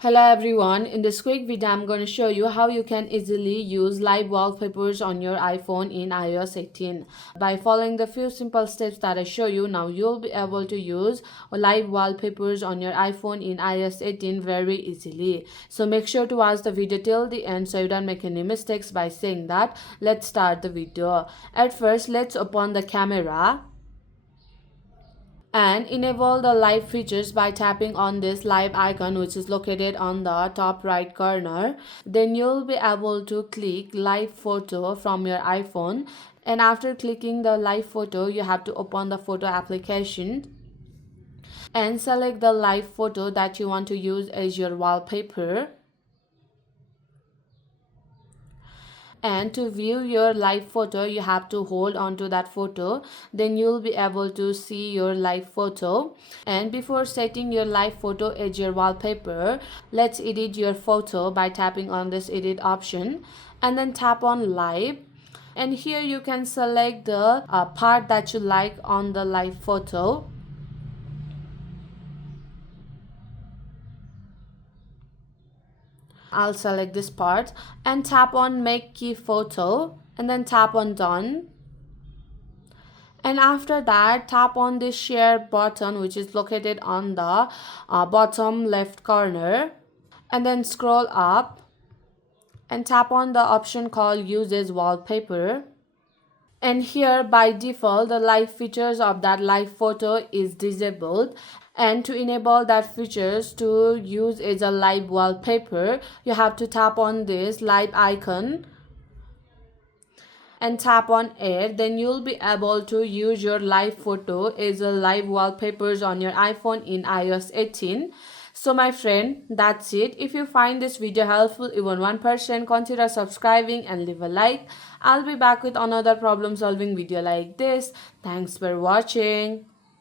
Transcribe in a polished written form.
Hello everyone, in this quick video I'm going to show you how you can easily use live wallpapers on your iPhone in iOS 18. By following the few simple steps that I show you, now you'll be able to use live wallpapers on your iPhone in iOS 18 very easily. So make sure to watch the video till the end so you don't make any mistakes. By saying that, let's start the video. At first, let's open the camera and enable the live features by tapping on this live icon, which is located on the top right corner. Then you'll be able to click live photo from your iPhone, and after clicking the live photo you have to open the photo application and select the live photo that you want to use as your wallpaper. And to view your live photo you have to hold on to that photo, then you'll be able to see your live photo. And before setting your live photo as your wallpaper, let's edit your photo by tapping on this edit option and then tap on live. And here you can select the part that you like on the live photo. I'll select this part and tap on make key photo and then tap on done. And after that, tap on this share button, which is located on the bottom left corner, and then scroll up and tap on the option called use as wallpaper. And here by default the live features of that live photo is disabled, and to enable that features to use as a live wallpaper you have to tap on this live icon and tap on it. Then you'll be able to use your live photo as a live wallpapers on your iPhone in iOS 18. So my friend, that's it. If you find this video helpful even 1%, consider subscribing and leave a like. I'll be back with another problem solving video like this. Thanks for watching.